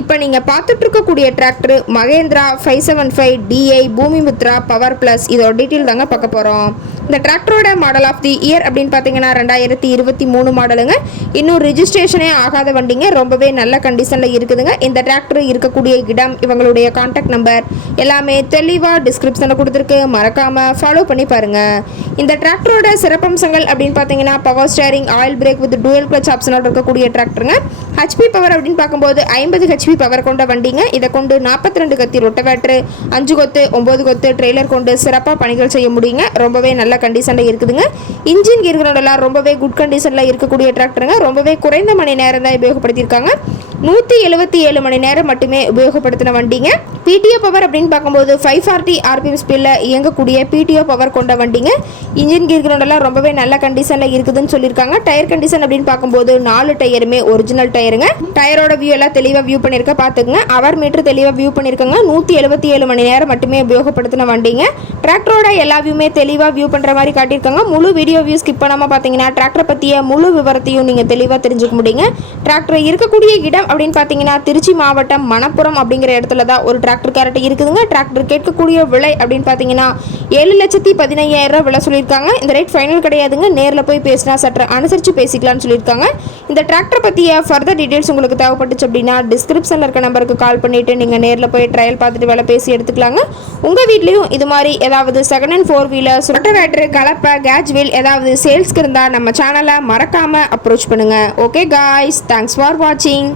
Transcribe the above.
இப்போ நீங்கள் பார்த்துட்டு இருக்கக்கூடிய tractor Mahindra five seven five DI Bhoomiputra power plus இதோட டீட்டெயில் தாங்க பார்க்க போகிறோம் இந்த டிராக்டரோட மாடல் ஆஃப் தி இயர் அப்படின்னு பார்த்தீங்கன்னா ரெண்டாயிரத்தி இருபத்தி மூணு மாடலுங்க இன்னும் ரிஜிஸ்ட்ரேஷனே ஆகாத வண்டிங்க. ரொம்பவே நல்ல கண்டிஷனில் இருக்குதுங்க. இந்த டிராக்டர் இருக்கக்கூடிய இடம் இவங்களுடைய காண்டாக்ட் நம்பர் எல்லாமே தெளிவாக டிஸ்கிரிப்ஷனில் கொடுத்துருக்கு. மறக்காமல் ஃபாலோ பண்ணி பாருங்கள் இந்த டிராக்டரோட சிறப்பம்சங்கள் அப்படின்னு பார்த்தீங்கன்னா power steering oil brake with dual clutch ஆப்ஷனோட இருக்கக்கூடிய டிராக்டருங்க ஹச்பி பவர் அப்படின்னு பார்க்கும்போது ஐம்பது ஹெச்பி பவர் கொண்ட வண்டிங்க. இதை கொண்டு நாற்பத்தி ரெண்டு கத்தி ரொட்டவேட்ரு அஞ்சு கொத்து ஒம்பது கொத்து ட்ரெய்லர் கொண்டு சிறப்பாக பணிகள் செய்ய முடியுங்க. ரொம்பவே நல்ல கண்டிஷனில் இருக்குதுங்க. இன்ஜின் கீர்களோடலாம் ரொம்பவே குட் கண்டிஷனில் இருக்கக்கூடிய டிராக்டருங்க ரொம்பவே குறைந்த மணி நேரம் தான் உபயோகப்படுத்தியிருக்காங்க. நூற்றி எழுபத்தி ஏழு மணி நேரம் மட்டுமே உபயோகப்படுத்தின வண்டிங்க. பிடிஓ பவர் அப்படின்னு பார்க்கும்போது ஃபைவ் ஃபார்ட்டி ஆர்பிஎம் ஸ்பீடில் இயங்கக்கூடிய பிடிஓ பவர் கொண்ட வண்டிங்க. இன்ஜின் கீர்களோடலாம் ரொம்பவே நல்ல கண்டிஷனில் இருக்குதுன்னு சொல்லியிருக்காங்க. டயர் கண்டிஷன் அப்படின்னு பார்க்கும்போது நாலு டயருமே ஒரிஜினல் டயருங்க டயரோட வியூ எல்லாம் தெளிவாக வியூ பண்ணியிருக்க பார்த்துக்குங்க. அவர் மீட்டர் தெளிவாக வியூ பண்ணியிருக்காங்க. நூற்றி எழுபத்தி ஏழு மணி நேரம் மட்டுமே உபயோகப்படுத்தின வண்டிங்க. டிராக்டரோட எல்லா வியூமே தெளிவாக வியூ பண்ணுற மாதிரி காட்டியிருக்காங்க. முழு வீடியோ வியூ ஸ்கிப் பண்ணாமல் பார்த்தீங்கன்னா டிராக்டரை பற்றிய முழு விவரத்தையும் நீங்கள் தெளிவாக தெரிஞ்சுக்க முடியுங்க. டிராக்டர் இருக்கக்கூடிய இடம் அப்படின்னு பார்த்தீங்கன்னா திருச்சி மாவட்டம் மணப்புரம் அப்படிங்கிற இடத்துல தான் ஒரு டிராக்டர் கேரட் இருக்குதுங்க. டிராக்டர் கேட்கக்கூடிய விலை அப்படின்னு பார்த்தீங்கன்னா ஏழு லட்சத்தி பதினையாயிரம் ரூபா விலை சொல்லியிருக்காங்க. இந்த ரேட் ஃபைனல் கிடையாதுங்க. நேரில் போய் பேசினா சற்று அனுசரித்து பேசிக்கலாம்னு சொல்லியிருக்காங்க. இந்த டிராக்டர் பற்றிய ஃபர்தர் டீட்டெயில்ஸ் உங்களுக்கு தேவைப்பட்டுச்சு அப்படின்னா டிஸ்கிரிப்ஷனில் இருக்க நம்பருக்கு கால் பண்ணிவிட்டு நீங்கள் நேரில் போய் ட்ரையல் பார்த்துட்டு வேலை பேசி எடுத்துக்கலாங்க. உங்கள் வீட்லேயும் இது மாதிரி ஏதாவது second hand four wheeler rotavator கலப்பை கேஜ் வீல் ஏதாவது சேல்ஸ்க்கு இருந்தால் நம்ம சேனலை மறக்காமல் அப்ரோச் பண்ணுங்கள் ஓகே காய்ஸ் தேங்க்ஸ் ஃபார் வாட்சிங்